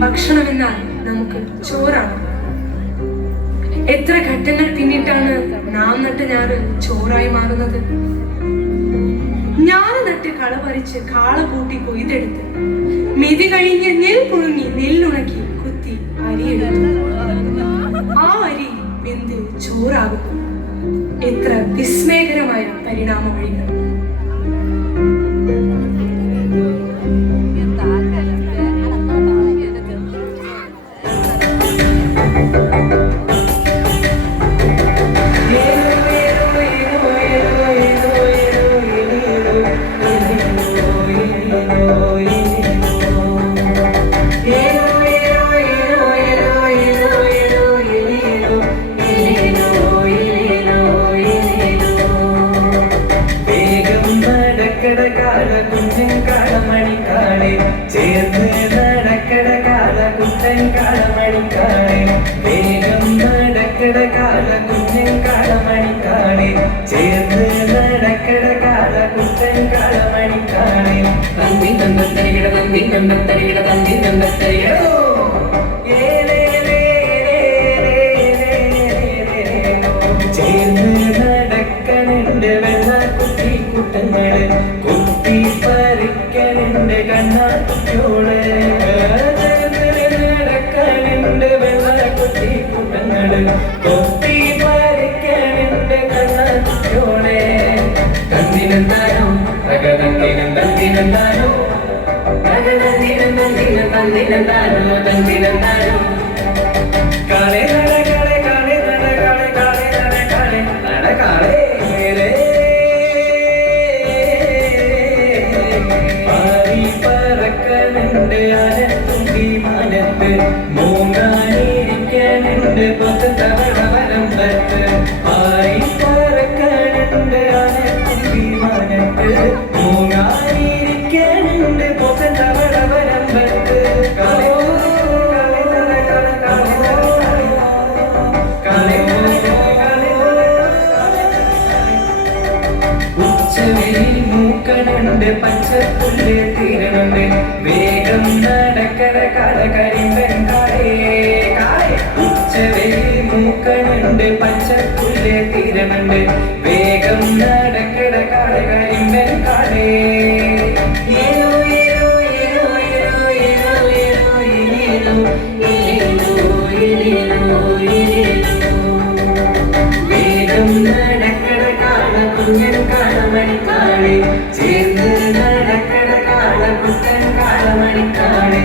ഭക്ഷണമെന്നാൽ നമുക്ക് ചോറാണ്. എത്ര ഘട്ടങ്ങൾ പിന്നിട്ടാണ് നാം നട്ട് ഞാറ് ചോറായി മാറുന്നത്. ഞാറ് നട്ട് കള പറിച്ച് കാള കൂട്ടി കൊയ്തെടുത്ത് മിതി കഴിഞ്ഞ് നെൽ പുഴുങ്ങി നെല്ലുണക്കി കുത്തി അരിയെടുത്തു. ആ അരി വെന്ത് ചോറാകും. എത്ര വിസ്മയകരമായ പരിണാമ വഴികൾ! കുത്തി പറിക്കനുണ്ട് കണ്ണാട്ടിയോട് നടക്കനുണ്ട് വെള്ളക്കുത്തി കൂട്ടങ്ങള് കൊത്തി പറിക്കനുണ്ട് കണ്ണാട്ടിയോടെ തന്നിനെന്താനോ തകതന്നിനും തന്നിനെന്താനോ തകതന്നിനും തന്നിനും തന്നിനെന്താനോ തന്നിനെന്താനോ കാളെ നട കാളെ കാളെ നട കാളെ കാളെ നട കാളെ നട കാളെ പറക്കനുണ്ട് ആനത്തുമ്പി മാനത്ത് മൂങ്ങാനിരിക്കനുണ്ട് പൊത്തവള വരമ്പത്ത് ആയി പറക്കനുണ്ട് ആനത്തുമ്പി മാനത്ത് മൂങ്ങാനിരിക്കനുണ്ട് പൊത്തവള വരമ്പത്ത് ഉച്ചവെയിൽ മൂക്കനുണ്ട് പച്ചപ്പുല്ല് തീരണുണ്ട് വേഗം നടക്കട കാള കരിമ്പൻ കാളേ കാളേ ഉച്ചവെയിൽ മൂക്കനുണ്ട് പച്ചപ്പുല്ല് തീരണുണ്ട് വേഗം നടക്കട കാള കരിമ്പൻ കാളേ ഏലോ ഏലോ ഏലോ ഏലോ ഏലോ ഏലോ ഏലോ ഏലോ ഏലോ ഏലോ വേഗം നടക്കട കാള കുഞ്ഞൻ കാളമണിക്കാളെ ചേർന്ന് നടക്കട കാള കുട്ടൻ കാളമണിക്കാളെ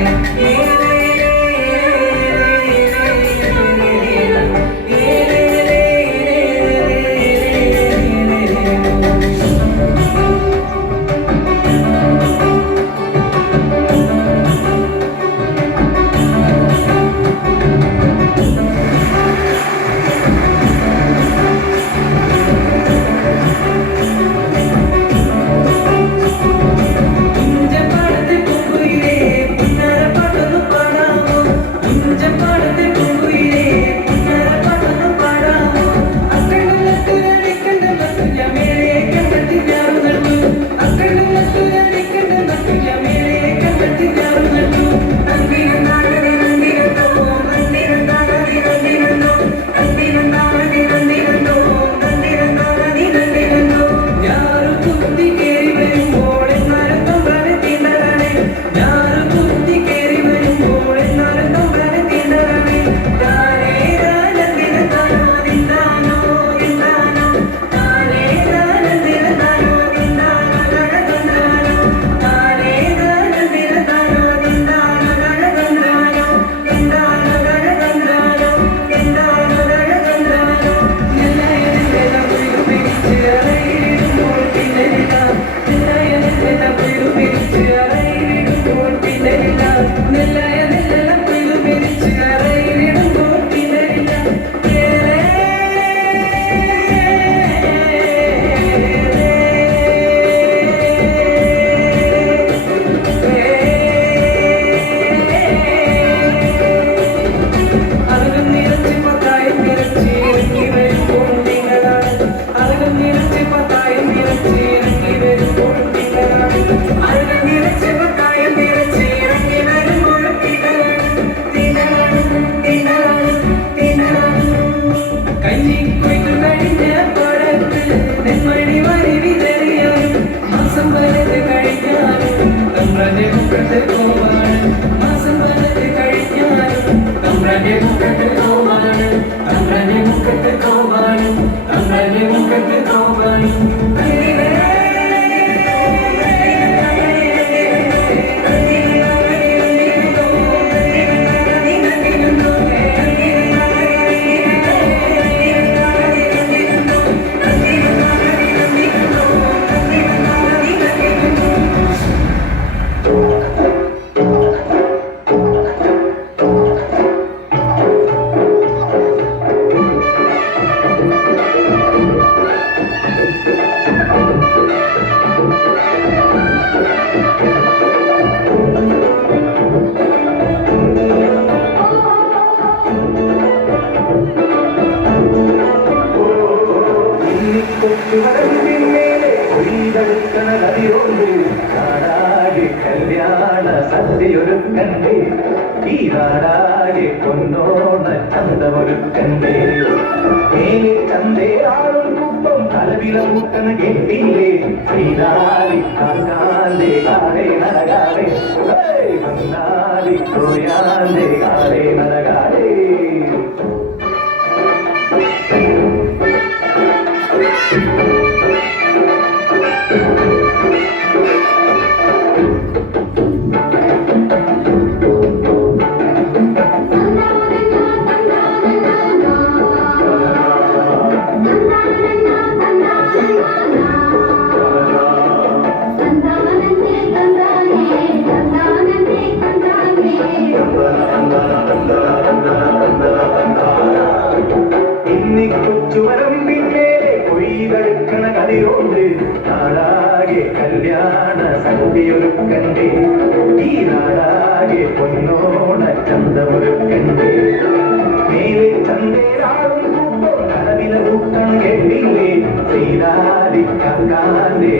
I നാടാകെ കല്യാണ സദ്യയൊരുക്കണ്ടേ ഈ നാടാകെ പൊന്നോണ ചന്തമൊരുക്കണ്ടേ മേലെ ചന്തയാളും കുപ്പം കലവില കൂട്ടണ കേട്ടില്ലേ ശ്രീനാരി കാക്കാന്റെ കാലേ നടകാലേ മന്നാരി കോയാന്റെ കാലേ നടകാലേ ചുവരമ്പിന്മേലെ കൊയ്തെടുക്കണ കതിരോണ്ട് നാടാകെ കല്യാണ സദ്യയൊരുക്കണ്ടേ ഈ നാടാകെ പൊന്നോണ ചന്തമൊരുക്കണ്ടേ മേലെ ചന്തേരാളും കലവില കൂട്ടം കേട്ടില്ലേ ശ്രീനാരി കാക്കാന്റെ